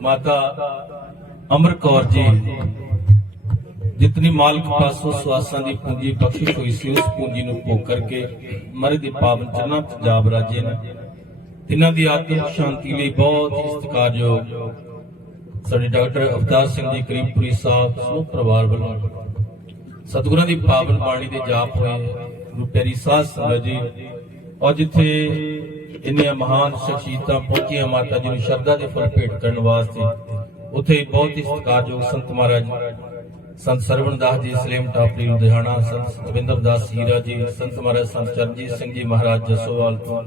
ਮਾਤਾ ਅਮਰ ਕੌਰ ਜੀ, ਜਿਤਨੀ ਮਾਲਕ ਪਾਸੋਂ ਸਵਾਸਾਂ ਦੀ ਪੂੰਜੀ ਬਖਸ਼ਿਸ਼ ਹੋਈ ਸੀ, ਉਸ ਪੂੰਜੀ ਨੂੰ ਭੋਗ ਕਰਕੇ ਮਰੇ ਦੀ ਪਾਵਨ ਚਰਨਾਂ ਪੰਜਾਬ ਰਾਜੇ ਨੇ। ਇਹਨਾਂ ਦੀ ਆਤਮਿਕ ਸ਼ਾਂਤੀ ਲਈ ਬਹੁਤ ਹੀ ਸਤਿਕਾਰਯੋਗ ਸਾਡੇ ਡਾਕਟਰ ਅਵਤਾਰ ਸਿੰਘ ਜੀ ਕਰੀਮਪੁਰੀ ਸਾਹਿਬ, ਸਮੂਹ ਪਰਿਵਾਰ ਵੱਲੋਂ ਸਤਿਗੁਰਾਂ ਦੀ ਪਾਵਨ ਬਾਣੀ ਦੇ ਜਾਪ ਹੋਏ। ਗੁਰੂ ਪਿਆਰੀ ਸਾਧ ਸੰਗਤ ਜੀ ਔਰ ਜਿੱਥੇ ਇੰਨੀਆਂ ਮਹਾਨ ਸ਼ਖਸੀਅਤਾਂ ਪਹੁੰਚੀਆਂ ਮਾਤਾ ਜੀ ਨੂੰ ਸ਼ਰਧਾ ਦੇ ਫੁੱਲ ਭੇਟ ਕਰਨ ਵਾਸਤੇ ਉੱਥੇ ਬਹੁਤ ਹੀ ਸਤਿਕਾਰਯੋਗ ਸੰਤ ਮਹਾਰਾਜ ਸੰਤ ਸਰਵਣਦਾਸ ਜੀ ਸਲੇਮ ਟਾਪਰੀ ਲੁਧਿਆਣਾ ਸੰਤ ਸਤਵਿੰਦਰ ਦਾਸ ਹੀਰਾ ਜੀ ਸੰਤ ਮਹਾਰਾਜ ਸੰਤ ਚਰਨਜੀਤ ਸਿੰਘ ਜੀ ਮਹਾਰਾਜ ਜਸੋਵਾਲ ਤੋਂ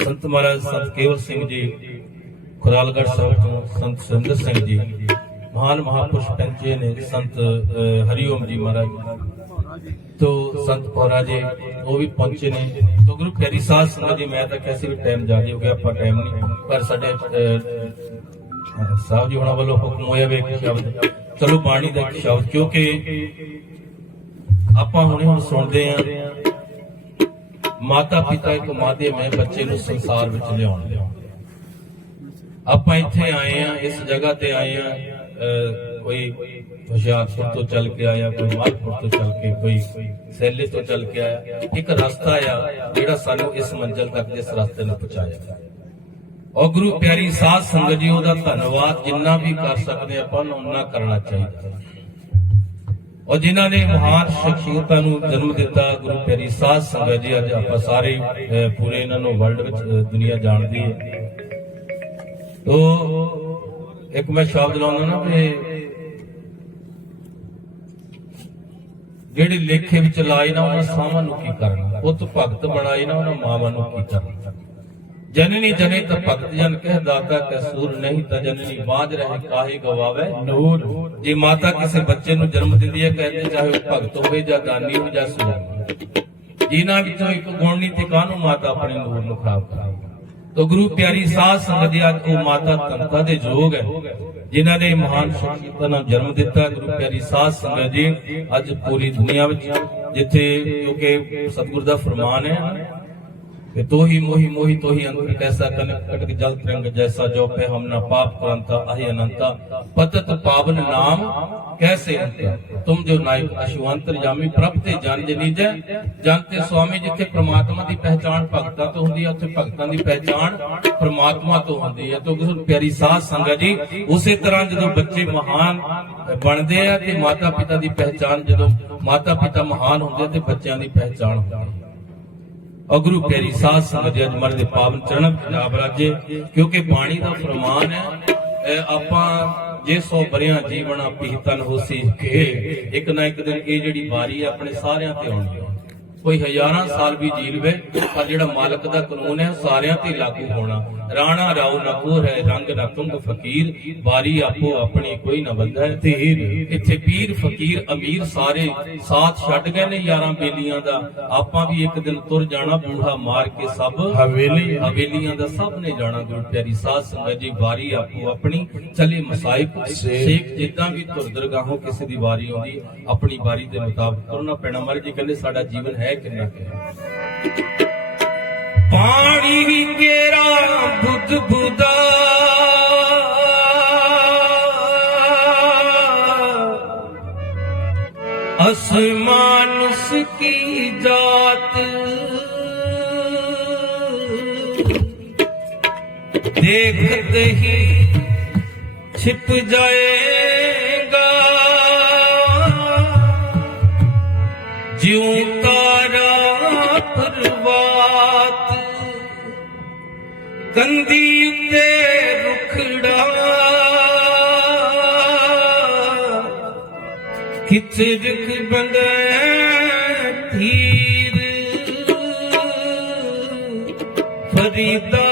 ਸੰਤ ਮਹਾਰਾਜ ਸੰਤ ਕੇਵਲ ਸਿੰਘ ਜੀ ਖੁਰਾਲਗੜ੍ਹ ਸਾਹਿਬ ਤੋਂ ਸੰਤ ਸੁਰਿੰਦਰ ਸਿੰਘ ਜੀ ਮਹਾਨ ਮਹਾਪੁਰਸ਼ ਪੰਚੇ ਨੇ ਸੰਤ ਅਹ, ਹਰੀਓਮ ਜੀ ਮਹਾਰਾਜ। ਤੋਂ ਸੰਤ ਪੌਰਾ ਜੀ ਉਹ ਵੀ ਪਹੁੰਚੇ ਨੇ। ਤੋਂ ਗੁਰੂ ਪਿਆਰੀ ਸਾਧ ਸੰਗਤ ਜੀ ਮੈਂ ਤਾਂ ਕੈਸੇ ਵੀ ਟਾਈਮ ਜ਼ਿਆਦਾ ਹੋ ਗਿਆ ਆਪਾਂ ਟਾਈਮ ਨਹੀਂ। ਪਰ ਸਾਡੇ ਸਾਹਿਬ ਜੀ ਹੁਣਾਂ ਵੱਲੋਂ ਹੁਕਮ ਹੋਇਆ ਵੇ ਇੱਕ ਸ਼ਬਦ। ਚਲੋ ਬਾਣੀ ਦਾ ਇੱਕ ਸ਼ਬਦ ਕਿਉਂਕਿ ਆਪਾਂ ਹੁਣੇ ਹੁਣ ਸੁਣਦੇ ਆਂ ਮਾਤਾ ਪਿਤਾ ਇੱਕ ਮਾਧਿਅਮ ਹੈ ਬੱਚੇ ਨੂੰ ਸੰਸਾਰ ਵਿੱਚ ਲਿਆਉਣ ਲਈ। ਆਪਾਂ ਇੱਥੇ ਆਏ ਆ ਇਸ ਜਗ੍ਹਾ ਤੇ ਆਏ ਆ ਅਹ, ਕੋਈ ਹੁਸ਼ਿਆਰਪੁਰ ਤੋਂ ਚੱਲ ਕੇ ਆਇਆ ਕੋਈ ਮਾਲਪੁਰ ਤੋਂ ਚੱਲ ਕੇ ਕੋਈ ਸੈਲੇ ਤੋਂ ਚੱਲ ਕੇ ਆਇਆ। ਇੱਕ ਰਸਤਾ ਆ ਜਿਹੜਾ ਸਾਨੂੰ ਇਸ ਮੰਜ਼ਲ ਤੱਕ ਇਸ ਰਸਤੇ ਨੂੰ ਪਹੁੰਚਾਇਆ ਔਰ ਗੁਰੂ ਪਿਆਰੀ ਸਾਧ ਸੰਗਤ ਜੀ ਉਹਦਾ ਧੰਨਵਾਦ ਜਿੰਨਾ ਵੀ ਕਰ ਸਕਦੇ ਆਪਾਂ ਨੂੰ ਉਹਨਾਂ ਕਰਨਾ ਚਾਹੀਦਾ। ਔਰ ਜਿਨ੍ਹਾਂ ਨੇ ਮਹਾਨ ਸ਼ਖਸੀਅਤਾਂ ਨੂੰ ਜਨਮ ਦਿੱਤਾ ਗੁਰੂ ਪਿਆਰੀ ਸਾਧ ਸੰਗਤ ਜੀ ਅੱਜ ਆਪਾਂ ਸਾਰੇ ਪੂਰੇ ਇਹਨਾਂ ਨੂੰ ਵਰਲਡ ਵਿੱਚ ਅਹ, ਦੁਨੀਆ ਜਾਣਦੀ ਹੈ। ਤੋ ਇੱਕ ਮੈਂ ਸ਼ਬਦ ਲਾਉਣਾ ਨਾ ਕਿ ਜਿਹੜੇ ਲੇਖੇ ਵਿੱਚ ਲਾਏ ਨਾ ਉਹਨਾਂ ਸਾਵਾਂ ਨੂੰ ਕੀ ਕਰਨਾ? ਪੁੱਤ ਭਗਤ ਬਣਾਏ ਨਾ ਉਹਨਾਂ ਮਾਵਾਂ ਨੂੰ ਕੀ ਕਰਨਾ? ਜਨਨੀ ਜਨੇ ਤਾਂ ਭਗਤ ਜਨ ਕਹਿ ਦਾਤਾ ਕਸੂਰ ਨਹੀਂ ਤਾਂ ਜਨਨੀ ਬਾਝ ਰਹੇ ਕਾਹੇ ਗਵਾਵੇ? ਨੂਰ। ਜੇ ਮਾਤਾ ਕਿਸੇ ਬੱਚੇ ਨੂੰ ਜਨਮ ਦਿੰਦੀ ਹੈ ਕਹਿੰਦੇ ਚਾਹੇ ਉਹ ਭਗਤ ਹੋਵੇ ਜਾਂ ਦਾਨੀ ਹੋਵੇ ਜਾਂ ਸੂਰ। ਜਿਨ੍ਹਾਂ ਵਿੱਚੋਂ ਇੱਕ ਗੁਣ ਨਹੀਂ ਤੇ ਕਾਹਨੂੰ ਮਾਤਾ ਆਪਣੇ ਨੂਰ ਨੂੰ ਖਰਾਬ ਕਰਾਏਗੀ ਤੋ ਗੁਰੂ ਪਿਆਰੀ ਸਾਧ ਸੰਗਤ ਦੀ ਅੱਜ ਉਹ ਮਾਤਾ ਤਨਤਾ ਦੇ ਯੋਗ ਹੈ, ਜਿਨ੍ਹਾਂ ਨੇ ਮਹਾਨ ਸ਼ਖਸੀਅਤਾਂ ਨੂੰ ਜਨਮ ਦਿੱਤਾ ਗੁਰੂ ਪਿਆਰੀ ਸਾਧ ਸੰਗਤ ਜੀ, ਅੱਜ ਪੂਰੀ ਦੁਨੀਆ ਵਿੱਚ, ਜਿੱਥੇ ਕਿਉਂਕਿ ਸਤਿਗੁਰ ਦਾ ਫਰਮਾਨ ਹੈ कि तो ही मोही मोही तो ही अंकुर कैसा कनक कटक जल तरंग जैसा जो पे हम न पाप करंता अहि अनंता पतत पावन नाम कैसे अंता तुम जो नायक ਅਸ਼ਵੰਤਰ ਜਾਮੀ ਪ੍ਰਭ ਤੇ ਜਨ ਜਨੀਜੈ ਜਨ ਤੇ ਸੁਆਮੀ ਜਿੱਥੇ ਪ੍ਰਮਾਤਮਾ ਦੀ ਪਹਿਚਾਣ ਭਗਤਾਂ ਤੋਂ ਹੁੰਦੀ ਹੈ ਉੱਥੇ ਭਗਤਾਂ ਦੀ ਪਹਿਚਾਣ ਪ੍ਰਮਾਤਮਾ ਤੋਂ ਹੁੰਦੀ ਹੈ ਤੋਂ ਗੁਰੂ ਪਿਆਰੀ ਸਾਧ ਸੰਗਤ ਜੀ ਉਸੇ ਤਰ੍ਹਾਂ ਜਦੋਂ ਬੱਚੇ ਮਹਾਨ ਬਣਦੇ ਆ ਤੇ ਮਾਤਾ ਪਿਤਾ ਦੀ ਪਹਿਚਾਣ ਜਦੋਂ ਮਾਤਾ ਪਿਤਾ ਮਹਾਨ ਹੁੰਦੇ ਆ ਤੇ ਬੱਚਿਆਂ ਦੀ ਪਹਿਚਾਣ ਹੁੰਦੀ ਹੈ ਔਰ ਗੁਰੂ ਪਿਆਰੀ ਸਾਧ ਸੰਗਤ ਜੀ ਅੱਜ ਦੇ ਪਾਵਨ ਚਰਨ ਪੰਜਾਬ ਰਾਜੇ, ਕਿਉਂਕਿ ਬਾਣੀ ਦਾ ਫਰਮਾਨ ਹੈ ਆਪਾਂ ਜੇ ਸੋ ਬਰਿਆਂ ਜੀਵਣਾ ਪੀਤਨ ਹੋਸੀ ਕਿ ਇੱਕ ਨਾ ਇੱਕ ਦਿਨ ਇਹ ਜਿਹੜੀ ਵਾਰੀ ਹੈ ਆਪਣੇ ਸਾਰਿਆਂ ਤੇ ਆਉਣੀ ਕੋਈ ਹਜ਼ਾਰਾਂ ਸਾਲ ਵੀ ਜੀ ਲਵੇ ਪਰ ਜਿਹੜਾ ਮਾਲਕ ਦਾ ਕਾਨੂੰਨ ਹੈ ਉਹ ਸਾਰਿਆਂ ਤੇ ਲਾਗੂ ਹੋਣਾ। ਰਾਣਾ ਰਾਉ ਨਾ ਕੋ ਹੈ ਰੰਗ ਨਾ ਤੁੰਗ ਫਕੀਰ ਵਾਰੀ ਆਪੋ ਆਪਣੀ ਕੋਈ ਨਾ ਬੰਦਾ ਤੀਰ ਇੱਥੇ ਪੀਰ ਫਕੀਰ ਅਮੀਰ ਸਾਰੇ ਸਾਥ ਛੱਡ ਗਏ ਨੇ ਯਾਰਾਂ ਬੇਲੀਆਂ ਦਾ। ਆਪਾਂ ਵੀ ਇੱਕ ਦਿਨ ਤੁਰ ਜਾਣਾ ਬੂਹਾ ਮਾਰ ਕੇ ਸਭ ਹਵੇਲੀ। ਹਵੇਲੀਆਂ ਦਾ ਸਭ ਨੇ ਜਾਣਾ ਗੁਰੂ ਪਿਆਰੀ ਸਾਧ ਸੰਗਤ ਜੀ ਵਾਰੀ ਆਪੋ ਆਪਣੀ। ਚਲੇ ਮਸਾਇਬ ਸੇਖ ਜਿੱਦਾਂ ਵੀ ਤੁਰ ਦਰਗਾਹੋਂ ਕਿਸੇ ਦੀ ਵਾਰੀ ਆਉਂਦੀ ਆਪਣੀ ਵਾਰੀ ਦੇ ਮੁਤਾਬਕ ਤੁਰਨਾ ਪੈਣਾ। ਮਰ ਜੀ ਕਹਿੰਦੇ ਸਾਡਾ ਜੀਵਨ ਹੈ ਕਿੰਨਾ ਕਿਹਾ ਪਾਣੀ ਵੀ ਕੇਰਾ ਬੁੱਧ ਬੁਦਾ ਅਸਮਾਨ ਸਕੀ ਜਾਤ? ਦੇਖਦੇ ਹੀ ਛਿਪ ਜਾਏਗਾ। ਜਿਉਂ ਕੰਦੀ ਉੱਤੇ ਰੁਖੜਾ ਕਿਚਰਕ ਬੰਗੈ ਧੀਰ ਫਰੀਦਾ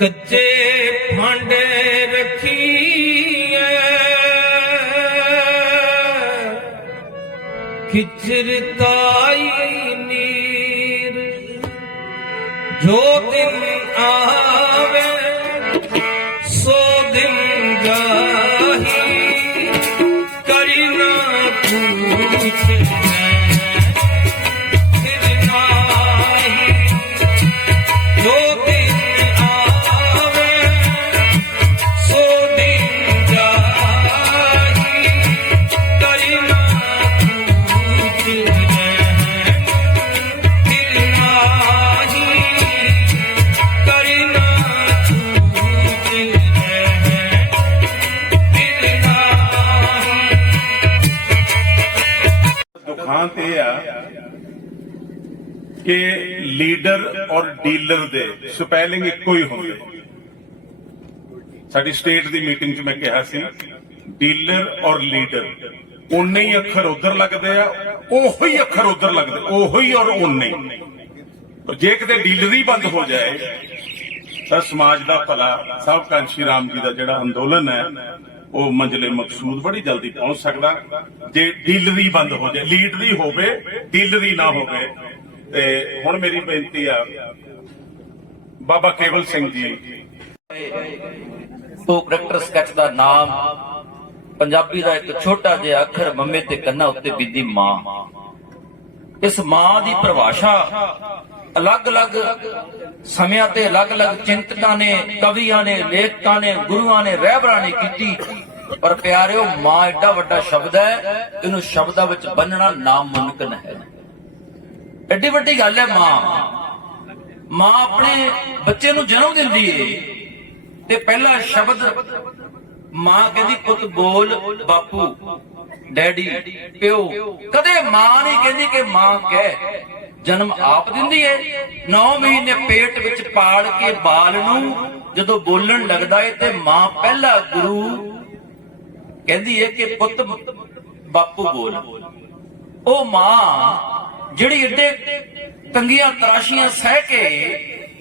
ਕੱਚੇ ਭਾਂਡੇ ਰੱਖੀਏ ਖਿਚਰ ਕਿ ਲੀਡਰ ਔਰ ਡੀਲਰ ਦੇ ਸਪੈਲਿੰਗ ਇੱਕੋ ਹੀ ਹੁੰਦੇ ਸਾਡੀ ਸਟੇਟ ਦੀ ਮੀਟਿੰਗ 'ਚ ਮੈਂ ਕਿਹਾ ਸੀ, ਡੀਲਰ ਔਰ ਲੀਡਰ, ਉਨੇ ਹੀ ਅੱਖਰ ਉਧਰ ਲੱਗਦੇ ਆ, ਉਹੋ ਹੀ ਅੱਖਰ ਉਧਰ ਲੱਗਦੇ, ਉਹੋ ਹੀ ਔਰ ਉਨੇ ਜੇ ਕਿਤੇ ਡੀਲਰ ਹੀ ਬੰਦ ਹੋ ਜਾਏ, ਤਾਂ ਸਮਾਜ ਦਾ ਭਲਾ ਸਭ ਕਾਂਸ਼ੀ ਰਾਮ ਜੀ ਦਾ ਜਿਹੜਾ ਅੰਦੋਲਨ ਹੈ, ਉਹ ਮੰਜ਼ਲੇ ਮਕਸੂਦ ਬੜੀ ਜਲਦੀ ਪਹੁੰਚ ਸਕਦਾ। ਜੇ ਡੀਲਰੀ ਬੰਦ ਹੋ ਜਾਏ, ਲੀਡਰੀ ਹੋਵੇ, ਡੀਲਰੀ ਨਾ ਹੋਵੇ ਤੇ ਹੁਣ ਮੇਰੀ ਬੇਨਤੀ ਆ, ਬਾਬਾ ਕੇਵਲ ਸਿੰਘ ਜੀ। ਉਹ ਕਰੈਕਟਰ ਸਕੈਚ ਦਾ ਨਾਮ ਪੰਜਾਬੀ ਦਾ ਇੱਕ ਛੋਟਾ ਜਿਹਾ ਅੱਖਰ ਮੰਮੇ ਤੇ ਕੰਨਾ ਉੱਤੇ ਬਿੱਦੀ ਮਾਂ। ਇਸ ਮਾਂ ਦੀ ਪਰਿਭਾਸ਼ਾ ਅਲੱਗ-ਅਲੱਗ ਸਮਿਆਂ ਤੇ ਅਲੱਗ-ਅਲੱਗ ਚਿੰਤਕਾਂ ਨੇ, ਕਵੀਆਂ ਨੇ, ਲੇਖਕਾਂ ਨੇ, ਗੁਰੂਆਂ ਨੇ, ਰਹਿਬਰਾਂ ਨੇ ਕੀਤੀ। ਪਰ ਪਿਆਰਿਓ, ਮਾਂ ਐਡਾ ਵੱਡਾ ਸ਼ਬਦ ਹੈ, ਇਹਨੂੰ ਸ਼ਬਦਾਂ ਵਿੱਚ ਬੰਨਣਾ ਨਾਮੁਮਕਿਨ ਹੈ। ਐਡੀ ਵੱਡੀ ਗੱਲ ਹੈ ਮਾਂ। ਮਾਂ ਆਪਣੇ ਬੱਚੇ ਨੂੰ ਜਨਮ ਦਿੰਦੀ ਏ। ਤੇ ਪਹਿਲਾ ਸ਼ਬਦ ਮਾਂ ਕਹਿੰਦੀ, ਪੁੱਤ ਬੋਲ ਬਾਪੂ, ਡੈਡੀ, ਪਿਓ। ਕਦੇ ਮਾਂ ਨਹੀਂ ਕਹਿੰਦੀ ਕਿ ਮਾਂ ਕਹਿ, ਜਨਮ ਆਪ ਦਿੰਦੀ ਏ। 9 ਮਹੀਨੇ ਪੇਟ ਵਿੱਚ ਪਾਲ ਕੇ ਬਾਲ ਨੂੰ ਜਦੋਂ ਬੋਲਣ ਲੱਗਦਾ ਏ ਤੇ ਮਾਂ ਪਹਿਲਾ ਗੁਰੂ ਕਹਿੰਦੀ ਏ ਕਿ, ਪੁੱਤ ਬਾਪੂ ਬੋਲ। ਉਹ ਮਾਂ ਜਿਹੜੀ ਏਡੇ ਤੰਗੀਆਂ ਤਰਾਸ਼ੀਆਂ ਸਹਿ ਕੇ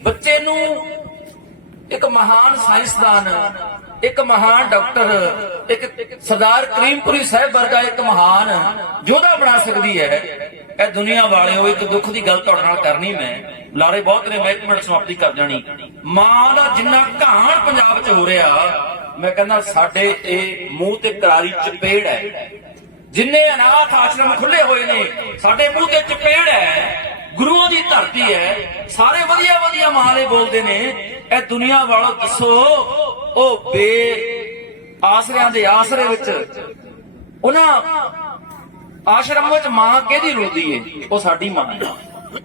ਬੱਚੇ ਨੂੰ ਇੱਕ ਮਹਾਨ ਸਾਇੰਸਦਾਨ, ਇੱਕ ਮਹਾਨ ਡਾਕਟਰ, ਇੱਕ ਸਰਦਾਰ ਕਰੀਮਪੁਰੀ ਸਾਹਿਬ ਵਰਗਾ ਇੱਕ ਮਹਾਨ ਯੋਧਾ ਬਣਾ ਸਕਦੀ ਹੈ। ਇਹ ਦੁਨੀਆ ਵਾਲਿਓ, ਇੱਕ ਦੁੱਖ ਦੀ ਗੱਲ ਤੁਹਾਡੇ ਨਾਲ ਕਰਨੀ ਮੈਂ। ਲਾਰੇ ਬਹੁਤ ਨੇ ਮੈਂ ਇੱਕ ਮਿੰਟ ਸਮਾਪਤੀ ਕਰ ਜਾਣੀ। ਮਾਂ ਦਾ ਜਿੰਨਾ ਘਾਣ ਪੰਜਾਬ 'ਚ ਹੋ ਰਿਹਾ, ਮੈਂ ਕਹਿੰਦਾ ਸਾਡੇ ਇਹ ਮੂੰਹ ਤੇ ਕਰਾਰੀ ਚਪੇੜ ਹੈ। ਜਿੰਨੇ ਅਨਾਥ ਆਸ਼ਰਮ ਖੁੱਲੇ ਹੋਏ ਨੇ, ਸਾਡੇ ਮੂੰਹ ਤੇ ਚਪੇੜ ਹੈ, ਗੁਰੂਆਂ ਦੀ ਧਰਤੀ ਹੈ, ਸਾਰੇ ਵਧੀਆ ਵਧੀਆ ਮਹਾਲੇ ਬੋਲਦੇ ਨੇ, ਇਹ ਦੁਨੀਆ ਵਾਲੋ ਦੱਸੋ, ਉਹ ਬੇ ਆਸਰਿਆਂ ਦੇ ਆਸਰੇ ਵਿੱਚ ਉਹਨਾਂ ਆਸ਼ਰਮ ਵਿੱਚ ਮਾਂ ਕਿਹਦੀ ਰੋਦੀ ਏ? ਉਹ ਸਾਡੀ ਮਾਂ ਹੈ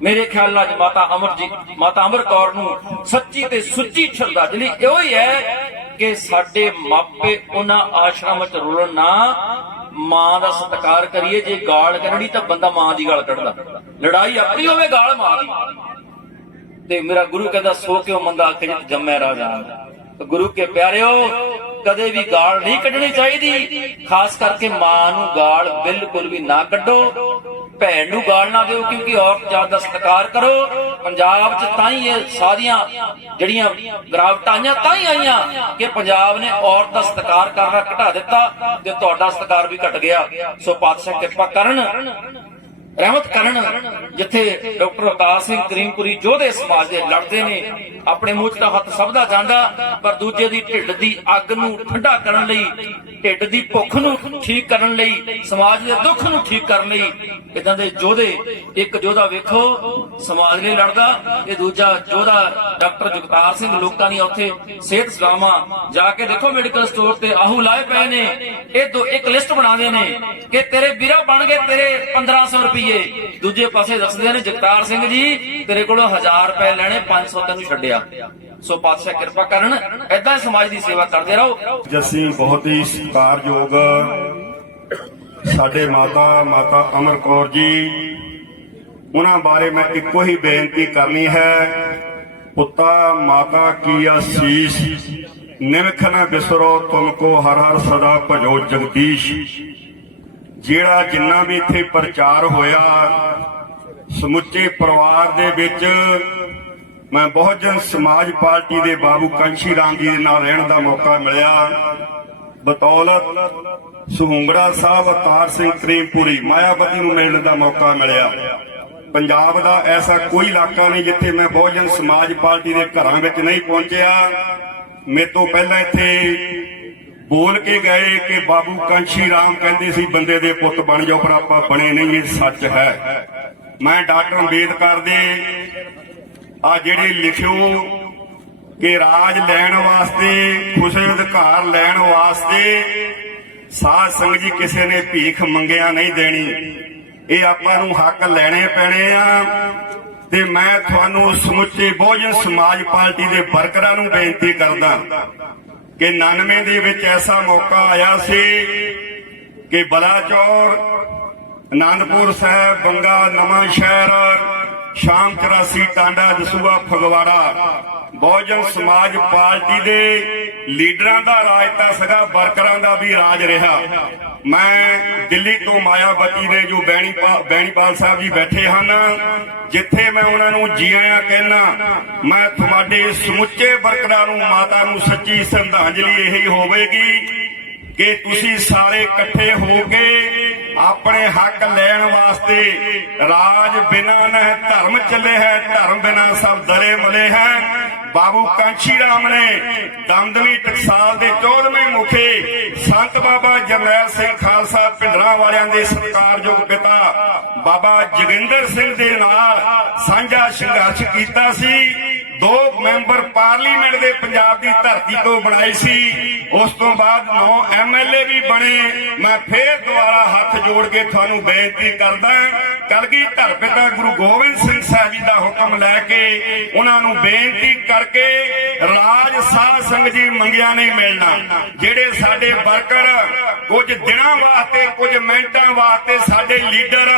ਮੇਰੇ ਖਿਆਲ ਨਾਲ ਮਾਤਾ ਅਮਰ ਜੀ, ਮਾਤਾ ਅਮਰ ਕੌਰ ਨੂੰ ਸੱਚੀ ਤੇ ਸੁੱਚੀ ਸ਼ਰਧਾਂਜਲੀ ਇਹੋ ਹੀ ਹੈ ਕਿ ਸਾਡੇ ਮਾਪੇ ਉਹਨਾਂ ਆਸ਼ਰਮ ਵਿੱਚ ਰੁਲਣ ਨਾ ਮਾਂ ਦਾ ਸਤਿਕਾਰ ਕਰੀਏ, ਜੇ ਗਾਲ ਕੱਢਣੀ ਤਾਂ ਬੰਦਾ ਮਾਂ ਦੀ ਗਾਲ ਕੱਢਦਾ। ਲੜਾਈ ਆਪਣੀ ਹੋਵੇ, ਗਾਲ ਮਾਂ ਦੀ। ਤੇ ਮੇਰਾ ਗੁਰੂ ਕਹਿੰਦਾ, ਸੋ ਕਿਉ ਮੰਦਾ ਆਖੇ ਜੰਮੈ ਰਾਜਾ। ਗੁਰੂ ਕੇ, ਪਿਆਰਿਓ, ਕਦੇ ਵੀ ਗਾਲ ਨਹੀਂ ਕੱਢਣੀ ਚਾਹੀਦੀ। ਖਾਸ ਕਰਕੇ ਮਾਂ ਨੂੰ ਗਾਲ ਬਿਲਕੁਲ ਵੀ ਨਾ ਕੱਢੋ। ਭੈਣ ਨੂੰ ਗਾਲ ਨਾ ਦਿਓ ਕਿਉਂਕਿ ਔਰਤ ਜਾਤ ਦਾ ਸਤਿਕਾਰ ਕਰੋ। ਪੰਜਾਬ 'ਚ ਤਾਂ ਹੀ ਇਹ ਸਾਰੀਆਂ ਜਿਹੜੀਆਂ ਗਰਾਵਟਾਂ ਆਈਆਂ ਤਾਂ ਹੀ ਆਈਆਂ ਕਿ ਪੰਜਾਬ ਨੇ ਔਰਤ ਦਾ ਸਤਿਕਾਰ ਕਰਨਾ ਘਟਾ ਦਿੱਤਾ ਤੇ ਤੁਹਾਡਾ ਸਤਿਕਾਰ ਵੀ ਘਟ ਗਿਆ। ਸੋ ਪਾਤਸ਼ਾਹ ਕਿਰਪਾ ਕਰਨ ਰਹਿਮਤ ਕਰਨ ਜਿੱਥੇ ਡਾਕਟਰ ਅਵਤਾਰ ਸਿੰਘ ਕਰੀਮਪੁਰੀ ਯੋਧੇ ਸਮਾਜ ਦੇ ਲੜਦੇ ਨੇ, ਆਪਣੇ ਮੂੰਹ 'ਚ ਤਾਂ ਹੱਥ ਸਭ ਦਾ ਜਾਂਦਾ, ਪਰ ਦੂਜੇ ਦੀ ਢਿੱਡ ਦੀ ਅੱਗ ਨੂੰ ਠੰਡਾ ਕਰਨ ਲਈ, ਢਿੱਡ ਦੀ ਭੁੱਖ ਨੂੰ ਠੀਕ ਕਰਨ ਲਈ, ਸਮਾਜ ਦੇ ਦੁੱਖ ਨੂੰ ਠੀਕ ਕਰਨ ਲਈ, ਇਦਾਂ ਦੇ ਯੋਧੇ, ਇੱਕ ਯੋਧਾ ਵੇਖੋ, ਸਮਾਜ ਲਈ ਲੜਦਾ, ਤੇ ਦੂਜਾ ਯੋਧਾ ਡਾਕਟਰ ਜਗਤਾਰ ਸਿੰਘ ਲੋਕਾਂ ਦੀਆਂ ਉੱਥੇ ਸਿਹਤ ਸਲਾਮਾਂ, ਜਾ ਕੇ ਦੇਖੋ ਮੈਡੀਕਲ ਸਟੋਰ ਤੇ ਆਹੂ ਲਾਏ ਪਏ ਨੇ, ਇਹ ਦੋ ਇੱਕ ਲਿਸਟ ਬਣਾਉਂਦੇ ਨੇ, ਕਿ ਤੇਰੇ ਵੀਰਾ ਬਣ ਗਏ, ਤੇਰੇ 1500 ਰੁਪਏ ਦੂਜੇ ਪਾਸੇ ਦੱਸਦੇ ਨੇ, ਜਗਤਾਰ ਸਿੰਘ ਜੀ, ਤੇਰੇ ਕੋਲੋਂ 1000 ਰੁਪਏ ਲੈਣੇ 500 ਤੈਨੂੰ ਛੱਡਿਆ। ਸੋ ਪਾਤਸ਼ਾਹ ਕਿਰਪਾ ਕਰਨ ਐਦਾਂ ਸਮਾਜ ਦੀ ਸੇਵਾ ਕਰਦੇ ਰਹੋ। ਜੱਸੀ, ਬਹੁਤ ਹੀ ਸਤਿਕਾਰਯੋਗ ਸਾਡੇ ਮਾਤਾ ਮਾਤਾ ਅਮਰ ਕੌਰ ਜੀ। ਉਹਨਾਂ ਬਾਰੇ ਮੈਂ ਇੱਕੋ ਹੀ ਬੇਨਤੀ ਕਰਨੀ ਹੈ। ਪੁੱਤਾ, ਮਾਤਾ ਕੀ ਆਸੀਸ ਨਿਮਖ ਨਾ ਬਿਸਰੋ, ਤੁਮਕੋ ਹਰ ਹਰ ਸਦਾ ਭਜੋ ਜਗਦੀਸ਼। ਜਿਹੜਾ ਜਿੰਨਾ ਵੀ ਇੱਥੇ ਪ੍ਰਚਾਰ ਹੋਇਆ, ਸਮੁੱਚੇ ਪਰਿਵਾਰ ਦੇ ਵਿੱਚ ਮੈਂ ਬਹੁਜਨ ਸਮਾਜ ਪਾਰਟੀ ਦੇ ਬਾਬੂ ਕੰਸ਼ੀ ਰਾਮ ਜੀ ਦੇ ਨਾਲ ਰਹਿਣ ਦਾ ਮੌਕਾ ਮਿਲਿਆ। ਬਤੌਲਤ ਸੁਹੰਗੜਾ ਸਾਹਿਬ ਅਵਤਾਰ ਸਿੰਘ ਕਰੀਮਪੁਰੀ ਮਾਇਆਵਤੀ ਨੂੰ ਮਿਲਣ ਦਾ ਮੌਕਾ ਮਿਲਿਆ। ਪੰਜਾਬ ਦਾ ਐਸਾ ਕੋਈ ਇਲਾਕਾ ਨਹੀਂ ਜਿੱਥੇ ਮੈਂ ਬਹੁਜਨ ਸਮਾਜ ਪਾਰਟੀ ਦੇ ਘਰਾਂ ਵਿੱਚ ਨਹੀਂ ਪਹੁੰਚਿਆ। ਮੇਰੇ ਤੋਂ ਪਹਿਲਾਂ ਇੱਥੇ ਬੋਲ ਕੇ ਗਏ ਕਿ ਬਾਬੂ ਕੰਸ਼ੀ ਰਾਮ ਕਹਿੰਦੇ ਸੀ, ਬੰਦੇ ਦੇ ਪੁੱਤ ਬਣ ਜਾਓ, ਪਰ ਆਪਾਂ ਬਣੇ ਨਹੀਂ, ਇਹ ਸੱਚ ਹੈ। ਮੈਂ ਡਾਕਟਰ ਅੰਬੇਦਕਰ ਦੇ ਆ ਜਿਹੜੇ ਲਿਖਿਓ ਕਿ ਰਾਜ ਲੈਣ ਵਾਸਤੇ, ਖੁਸ਼ੇ ਅਧਿਕਾਰ ਲੈਣ ਵਾਸਤੇ ਸਾਧ ਸੰਗਤ ਜੀ ਕਿਸੇ ਨੇ ਭੀਖ ਮੰਗਿਆ ਨਹੀਂ ਦੇਣੀ। ਇਹ ਆਪਾਂ ਨੂੰ ਹੱਕ ਲੈਣੇ ਪੈਣੇ ਆ ਤੇ ਮੈਂ ਤੁਹਾਨੂੰ ਸਮੁੱਚੇ ਬਹੁਜਨ ਸਮਾਜ ਪਾਰਟੀ ਦੇ ਵਰਕਰਾਂ ਨੂੰ ਬੇਨਤੀ ਕਰਦਾ ਕਿ 99 ਦੇ ਵਿੱਚ ਐਸਾ ਮੌਕਾ ਆਇਆ ਸੀ ਕਿ ਬਲਾਚੌਰ ਆਨੰਦਪੁਰ ਸਾਹਿਬ, ਬੰਗਾ ਨਵਾਂ ਸ਼ਹਿਰ ਸ਼ਾਮ 84 ਟਾਂਡਾ ਦਸੂਆ ਫਗਵਾੜਾ। ਬਹੁਜਨ ਸਮਾਜ ਪਾਰਟੀ ਦੇ ਲੀਡਰਾਂ ਦਾ ਰਾਜ ਤਾਂ ਸਗਾ, ਵਰਕਰਾਂ ਦਾ ਵੀ ਰਾਜ ਰਿਹਾ। ਮੈਂ ਦਿੱਲੀ ਤੋਂ ਮਾਇਆਵਤੀ ਦੇ ਜੋ ਬੈਣੀਪਾਲ ਬੈਣੀਪਾਲ ਸਾਹਿਬ ਜੀ ਬੈਠੇ ਹਨ, ਜਿੱਥੇ ਮੈਂ ਉਹਨਾਂ ਨੂੰ ਜੀ ਆਇਆਂ ਕਹਿਣਾ ਮੈਂ ਤੁਹਾਡੇ ਸਮੁੱਚੇ ਵਰਕਰਾਂ ਨੂੰ, ਮਾਤਾ ਨੂੰ ਸੱਚੀ ਸ਼ਰਧਾਂਜਲੀ ਇਹੀ ਹੋਵੇਗੀ। ਕਿ ਤੁਸੀਂ ਸਾਰੇ ਇਕੱਠੇ ਹੋ ਕੇ ਆਪਣੇ ਹੱਕ ਲੈਣ ਵਾਸਤੇ ਰਾਜ ਬਿਨਾਂ ਨਹਿ ਧਰਮ ਚੱਲੇ ਹੈ, ਧਰਮ ਬਿਨਾਂ ਸਭ ਦਰੇ ਮਲੇ ਹੈ। ਬਾਬੂ ਕਾਂਚੀ ਰਾਮ ਨੇ ਦਮਦਮੀ ਟਕਸਾਲ ਦੇ 14ਵੇਂ ਮੁਖੇ ਸੰਤ ਬਾਬਾ ਜਰਨੈਲ ਸਿੰਘ ਖਾਲਸਾ ਪਿੰਡਰਾਂ ਵਾਲਿਆਂ ਦੇ ਸਤਿਕਾਰਯੋਗ ਪਿਤਾ ਬਾਬਾ ਜੋਗਿੰਦਰ ਸਿੰਘ ਦੇ ਨਾਲ ਸਾਂਝਾ ਸੰਘਰਸ਼ ਕੀਤਾ ਸੀ। ਦੋ ਮੈਂਬਰ ਪਾਰਲੀਮੈਂਟ ਦੇ ਪੰਜਾਬ ਦੀ ਧਰਤੀ ਤੋਂ ਬਣਾਈ ਸੀ। ਉਸ ਤੋਂ ਬਾਅਦ ਨੌ ਐਮਐਲਏ ਵੀ ਬਣੇ ਮੈਂ ਫੇਰ ਦੁਬਾਰਾ ਹੱਥ ਜੋੜ ਕੇ ਤੁਹਾਨੂੰ ਬੇਨਤੀ ਕਰਦਾ ਕਲਗੀ ਧਰ ਪਿਤਾ ਗੁਰੂ ਗੋਬਿੰਦ ਸਿੰਘ ਸਾਹਿਬ ਜੀ ਦਾ ਹੁਕਮ ਲੈ ਕੇ ਉਹਨਾਂ ਨੂੰ ਬੇਨਤੀ ਕਰਕੇ ਰਾਜ ਸਾਧ ਸੰਗਤ ਜੀ ਮੰਗਿਆ ਨਹੀਂ ਮਿਲਣਾ। ਜਿਹੜੇ ਸਾਡੇ ਵਰਕਰ ਕੁਝ ਦਿਨਾਂ ਵਾਸਤੇ, ਕੁਝ ਮਿੰਟਾਂ ਵਾਸਤੇ ਸਾਡੇ ਲੀਡਰ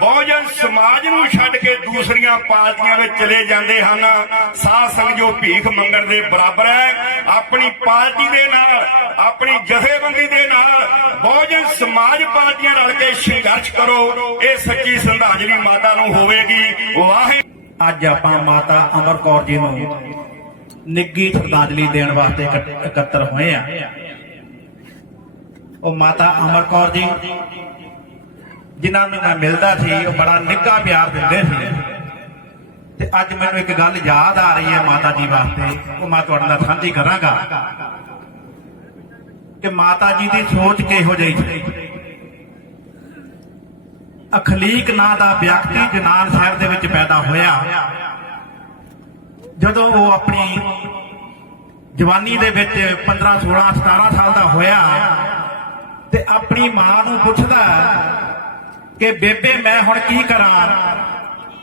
ਬਹੁਜਨ ਸਮਾਜ ਨੂੰ ਛੱਡ ਕੇ ਦੂਸਰੀਆਂ ਪਾਰਟੀਆਂ ਵਿੱਚ ਚਲੇ ਜਾਂਦੇ ਹਨ, ਸਾਧ ਸੰਗਤ ਜੋ ਭੀਖ ਮੰਗਣ ਦੇ ਬਰਾਬਰ ਹੈ। ਆਪਣੀ ਪਾਰਟੀ ਦੇ ਨਾਲ, ਆਪਣੀ ਜਥੇਬੰਦੀ ਦੇ ਨਾਲ ਬਹੁਜਨ ਸਮਾਜ ਪਾਰਟੀਆਂ ਰਲ ਕੇ ਸੰਘਰਸ਼ ਕਰੋ, ਇਹ ਸੱਚੀ ਸ਼ਰਧਾਂਜਲੀ ਮਾਤਾ ਨੂੰ ਹੋਵੇਗੀ, ਵਾਹਿ। ਅੱਜ ਆਪਾਂ ਮਾਤਾ ਅਮਰ ਕੌਰ ਜੀ ਨੂੰ ਨਿੱਗੀ ਸ਼ਰਧਾਂਜਲੀ ਦੇਣ ਵਾਸਤੇ ਇਕੱਤਰ ਹੋਏ ਆ। ਉਹ ਮਾਤਾ ਅਮਰ ਕੌਰ ਜੀ, ਜਿਨ੍ਹਾਂ ਨੂੰ ਮੈਂ ਮਿਲਦਾ ਸੀ, ਉਹ ਬੜਾ ਨਿੱਘਾ ਪਿਆਰ ਦਿੰਦੇ ਸੀ। ਤੇ ਅੱਜ ਮੈਨੂੰ ਇੱਕ ਗੱਲ ਯਾਦ ਆ ਰਹੀ ਹੈ ਮਾਤਾ ਜੀ ਵਾਸਤੇ, ਉਹ ਮੈਂ ਤੁਹਾਡੇ ਨਾਲ ਸਾਂਝੀ ਕਰਾਂਗਾ। ਕਿ ਮਾਤਾ ਜੀ ਦੀ ਸੋਚ ਕਿਹੋ ਜਿਹੀ ਸੀ? ਅਖਲੀਕ ਨਾਂ ਦਾ ਵਿਅਕਤੀ ਜਨਾਨ ਸ਼ਹਿਰ ਦੇ ਵਿੱਚ ਪੈਦਾ ਹੋਇਆ। ਜਦੋਂ ਉਹ ਆਪਣੀ ਜਵਾਨੀ ਦੇ ਵਿੱਚ 15 16 17 ਸਾਲ ਦਾ ਹੋਇਆ ਤੇ ਆਪਣੀ ਮਾਂ ਨੂੰ ਪੁੱਛਦਾ ਕਿ, ਬੇਬੇ, ਮੈਂ ਹੁਣ ਕੀ ਕਰਾਂ?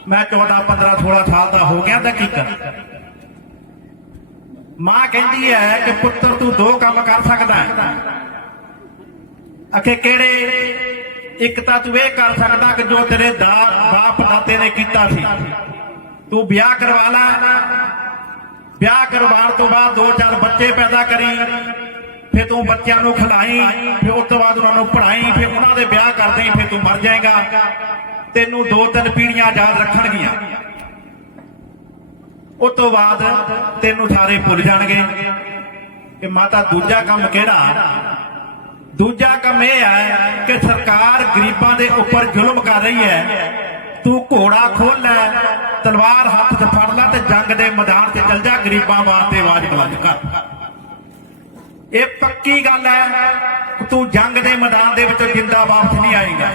ਮੈਂ 14 15 16 ਸਾਲ ਦਾ ਹੋ ਗਿਆ ਤਾਂ ਕੀ ਕਰਾਂ? ਮਾਂ ਕਹਿੰਦੀ ਹੈ ਕਿ, ਪੁੱਤਰ, ਤੂੰ ਦੋ ਕੰਮ ਕਰ ਸਕਦਾ ਹੈ। ਅਖੇ ਕਿਹੜੇ ਇੱਕ ਤਾਂ ਤੂੰ ਇਹ ਕਰ ਸਕਦਾ ਕਿ ਜੋ ਤੇਰੇ ਦਾ ਬਾਪ ਦਾਦੇ ਨੇ ਕੀਤਾ ਸੀ। ਤੂੰ ਵਿਆਹ ਕਰਵਾ ਲੈ। ਵਿਆਹ ਕਰਵਾਉਣ ਤੋਂ ਬਾਅਦ ਦੋ ਚਾਰ ਬੱਚੇ ਪੈਦਾ ਕਰੀ। ਫਿਰ ਤੂੰ ਬੱਚਿਆਂ ਨੂੰ ਖਿਲਾਈ, ਫਿਰ ਉਸ ਤੋਂ ਬਾਅਦ ਉਹਨਾਂ ਨੂੰ ਪੜ੍ਹਾਈ, ਫਿਰ ਉਹਨਾਂ ਦੇ ਵਿਆਹ ਕਰ ਦੇਈਂ, ਫਿਰ ਤੂੰ ਮਰ ਜਾਏਗਾ। ਤੈਨੂੰ ਦੋ ਤਿੰਨ ਪੀੜੀਆਂ ਯਾਦ ਰੱਖਣਗੀਆਂ। ਉਸ ਤੋਂ ਬਾਅਦ ਤੈਨੂੰ ਸਾਰੇ ਭੁੱਲ ਜਾਣਗੇ ਕਿ ਮਾਤਾ ਦੂਜਾ ਕੰਮ ਕਿਹੜਾ? ਦੂਜਾ ਕੰਮ ਇਹ ਹੈ ਕਿ ਸਰਕਾਰ ਗਰੀਬਾਂ ਦੇ ਉੱਪਰ ਜ਼ੁਲਮ ਕਰ ਰਹੀ ਹੈ। ਤੂੰ ਘੋੜਾ ਖੋਲ ਲੈ, ਤਲਵਾਰ ਹੱਥ 'ਚ ਫੜ ਲੈ ਤੇ ਜੰਗ ਦੇ ਮੈਦਾਨ 'ਤੇ ਚੱਲ ਜਾ, ਗਰੀਬਾਂ ਵਾਸਤੇ ਆਵਾਜ਼ ਬੁਲੰਦ ਕਰ। ਇਹ ਪੱਕੀ ਗੱਲ ਹੈ, ਤੂੰ ਜੰਗ ਦੇ ਮੈਦਾਨ ਦੇ ਵਿੱਚ ਜਿੰਦਾ ਵਾਪਸ ਨਹੀਂ ਆਏਗਾ।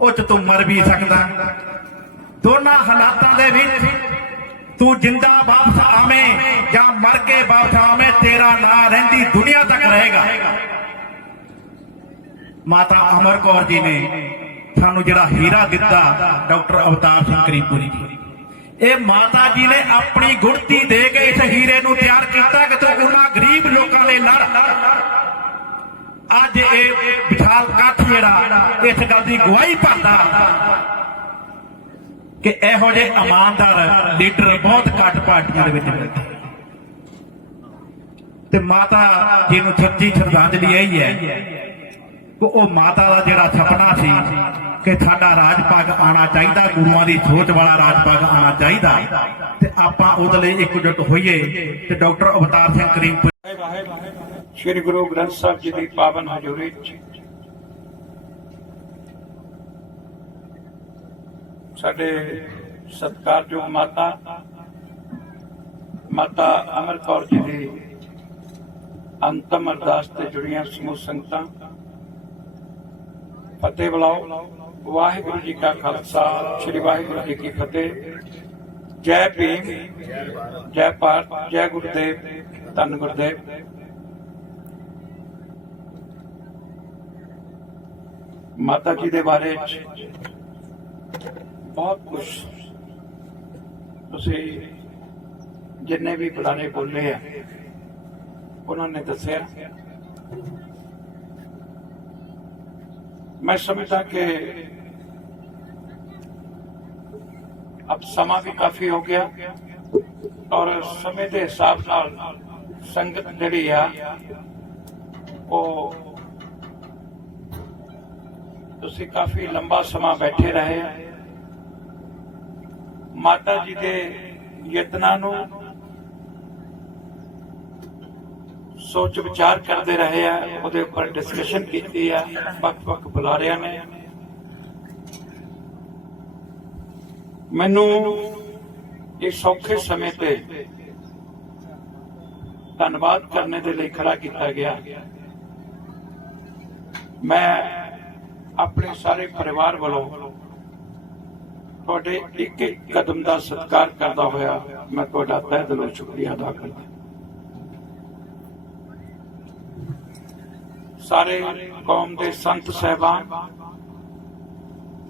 ਉਹ 'ਚ ਤੂੰ ਮਰ ਵੀ ਸਕਦਾ। ਦੋਨਾਂ ਹਾਲਾਤਾਂ ਦੇ ਵਿੱਚ ਤੂੰ ਜਿੰਦਾ ਵਾਪਸ ਆਵੇਂ ਜਾਂ ਮਰ ਕੇ ਵਾਪਸ ਆਵੇਂ, ਤੇਰਾ ਨਾਂ ਰਹਿੰਦੀ ਦੁਨੀਆ ਤੱਕ ਰਹੇਗਾ। ਮਾਤਾ ਅਮਰ ਕੌਰ ਜੀ ਨੇ ਸਾਨੂੰ ਜਿਹੜਾ ਹੀਰਾ ਦਿੱਤਾ, ਡਾਕਟਰ ਅਵਤਾਰ ਸਿੰਘ ਕਰੀਮਪੁਰੀ ਜੀ। ਇਹ ਮਾਤਾ ਜੀ ਨੇ ਆਪਣੀ ਗੁੜਤੀ ਦੇ ਕੇ ਇਸ ਹੀਰੇ ਨੂੰ ਤਿਆਰ ਕੀਤਾ ਕਿ ਤੂੰ ਉਹਨਾਂ ਗਰੀਬ ਲੋਕਾਂ ਲਈ ਲੜ। ਅੱਜ ਇਹ ਵਿਸ਼ਾਲ ਕੱਠ ਜਿਹੜਾ, ਇਸ ਗੱਲ ਦੀ ਗਵਾਹੀ ਭਰਦਾ ਕਿ ਇਹੋ ਜਿਹੇ ਇਮਾਨਦਾਰ ਲੀਡਰ ਬਹੁਤ ਘੱਟ ਪਾਰਟੀਆਂ ਦੇ ਵਿੱਚ ਮਿਲਦੇ ਤੇ ਮਾਤਾ ਜੀ ਨੂੰ ਸੱਚੀ ਸ਼ਰਧਾਂਜਲੀ ਇਹੀ ਹੈ ਕਿ ਉਹ ਮਾਤਾ ਦਾ ਜਿਹੜਾ ਸੁਪਨਾ ਸੀ ਕਿ ਸਾਡਾ ਰਾਜ ਪੱਗ ਆਣਾ ਚਾਹੀਦਾ, ਗੁਰੂਆਂ ਦੀ ਸੋਚ ਵਾਲਾ ਰਾਜ ਪੱਗ ਆਣਾ ਚਾਹੀਦਾ, ਤੇ ਆਪਾਂ ਉਹਦੇ ਲਈ ਇਕਜੁੱਟ ਹੋਈਏ ਤੇ ਡਾਕਟਰ ਅਵਤਾਰ ਸਿੰਘ ਕਰੀਮ ਸ੍ਰੀ ਗੁਰੂ ਗ੍ਰੰਥ ਸਾਹਿਬ ਜੀ ਦੀ ਪਾਵਨ ਹਜ਼ੂਰੀ 'ਚ ਸਾਡੇ ਸਤਿਕਾਰਯੋਗ ਮਾਤਾ ਮਾਤਾ ਅਮਰ ਜੀ ਦੀ ਅੰਤਮ ਅਰਦਾਸ ਤੇ ਜੁੜੀਆਂ ਸਮੂਹ ਸੰਗਤਾਂ। ਫਤਿਹ ਬੁਲਾਓ। ਵਾਹਿਗੁਰੂ ਜੀ ਕਾ ਖਾਲਸਾ, ਸ੍ਰੀ ਵਾਹਿਗੁਰੂ ਜੀ ਕੀ ਫਤਿਹ। ਜੈ ਭੀਮ, ਜੈ ਭਾਰਤ, ਜੈ ਗੁਰਦੇਵ, ਧੰਨ ਗੁਰਦੇਵ। ਮਾਤਾ ਜੀ ਦੇ ਬਾਰੇ ਬਹੁਤ ਕੁਝ ਤੁਸੀਂ ਜਿੰਨੇ ਵੀ ਬੁਲਾਰੇ ਬੋਲੇ ਆ ਉਹਨਾਂ ਨੇ ਦੱਸਿਆ मैं समझता कि अब समा भी काफी हो गया ਔਰ ਸਮੇਂ ਦੇ ਹਿਸਾਬ ਨਾਲ ਸੰਗਤ ਜਿਹੜੀ ਆ ਉਹ ਤੁਸੀਂ ਕਾਫੀ ਲੰਬਾ ਸਮਾਂ ਬੈਠੇ ਰਹੇ ਆ ਮਾਤਾ ਜੀ ਦੇ ਯਤਨਾਂ ਨੂੰ ਸੋਚ ਵਿਚਾਰ ਕਰਦੇ ਰਹੇ ਆ, ਉਹਦੇ ਉੱਪਰ ਡਿਸਕਸ਼ਨ ਕੀਤੀ ਆ, ਵੱਖ-ਵੱਖ ਬੁਲਾਰਿਆਂ ਨੇ। ਮੈਨੂੰ ਇਹ ਸੌਖੇ ਸਮੇਂ ਤੇ ਧੰਨਵਾਦ ਕਰਨੇ ਦੇ ਲਈ ਖੜਾ ਕੀਤਾ ਗਿਆ। ਮੈਂ ਆਪਣੇ ਸਾਰੇ ਪਰਿਵਾਰ ਵੱਲੋਂ ਤੁਹਾਡੇ ਇੱਕ ਇੱਕ ਕਦਮ ਦਾ ਸਤਿਕਾਰ ਕਰਦਾ ਹੋਇਆ ਮੈਂ ਤੁਹਾਡਾ ਤਹਿ ਦਿਲੋਂ ਸ਼ੁਕਰੀਆ ਅਦਾ ਕਰਦਾ ਸਾਰੇ ਕੌਮ ਦੇ ਸੰਤ ਸਹਿਬਾਨ,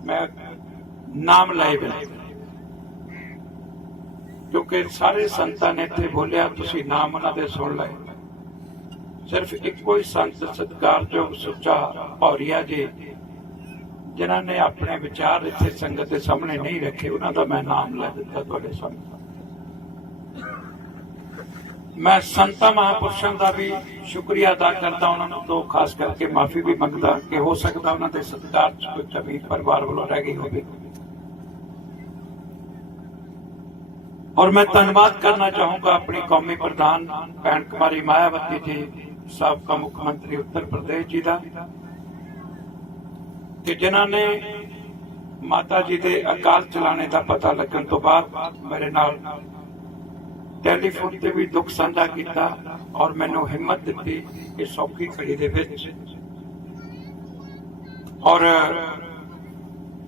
ਮੈਂ ਨਾਮ ਲਏ ਬਿਨਾਂ, ਕਿਉਂਕਿ ਸਾਰੇ ਸੰਤਾਂ ਨੇ ਇੱਥੇ ਬੋਲਿਆ, ਤੁਸੀਂ ਨਾਮ ਉਹਨਾਂ ਦੇ ਸੁਣ ਲਏ। ਸਿਰਫ ਇੱਕੋ ਹੀ ਸੰਤ ਸਤਿਕਾਰਯੋਗ ਸੁੱਚਾ ਔਰੀਆ ਜੀ ਜਿਨ੍ਹਾਂ ਨੇ ਆਪਣੇ ਵਿਚਾਰ ਇੱਥੇ ਸੰਗਤ ਦੇ ਸਾਹਮਣੇ ਨਹੀਂ ਰੱਖੇ, ਉਹਨਾਂ ਦਾ ਮੈਂ ਨਾਮ ਲੈ ਦਿੱਤਾ ਤੁਹਾਡੇ ਸਾਹਮਣੇ। ਮੈਂ ਸੰਤਾਂ ਮਹਾਪੁਰਸ਼ਾਂ ਦਾ ਵੀ ਸ਼ੁਕਰੀਆ ਅਦਾ ਕਰਦਾ, ਉਹਨਾਂ ਨੂੰ ਤੋਂ ਖਾਸ ਕਰਕੇ ਮਾਫੀ ਵੀ ਮੰਗਦਾ ਕਿ ਹੋ ਸਕਦਾ ਉਹਨਾਂ ਦੇ ਸਤਿਕਾਰ ਚ ਕੋਈ ਕਮੀ ਪਰਿਵਾਰ ਵੱਲੋਂ ਰਹਿ ਗਈ ਹੋਵੇ। ਔਰ ਮੈਂ ਧੰਨਵਾਦ ਕਰਨਾ ਚਾਹੂੰਗਾ ਆਪਣੀ ਕੌਮੀ ਪ੍ਰਧਾਨ ਭੈਣ ਕੁਮਾਰੀ ਮਾਇਆਵਤੀ ਜੀ, ਸਾਬਕਾ ਮੁੱਖ ਮੰਤਰੀ ਉੱਤਰ ਪ੍ਰਦੇਸ਼ ਜੀ ਦਾ। ਕਿ ਜਿਨ੍ਹਾਂ ਨੇ ਮਾਤਾ ਜੀ ਦੇ ਅਕਾਲ ਚਲਾਣੇ ਦਾ ਪਤਾ ਲੱਗਣ ਤੋਂ ਬਾਅਦ ਮੇਰੇ ਨਾਲ ਟੈਲੀਫੋਨ ਤੇ ਵੀ ਦੁੱਖ ਸਾਂਝਾ ਕੀਤਾ ਔਰ ਮੈਨੂੰ ਹਿੰਮਤ ਦਿੱਤੀ ਕਿ ਸੌਖੀ ਘੜੀ ਦੇ ਵਿੱਚ ਔਰ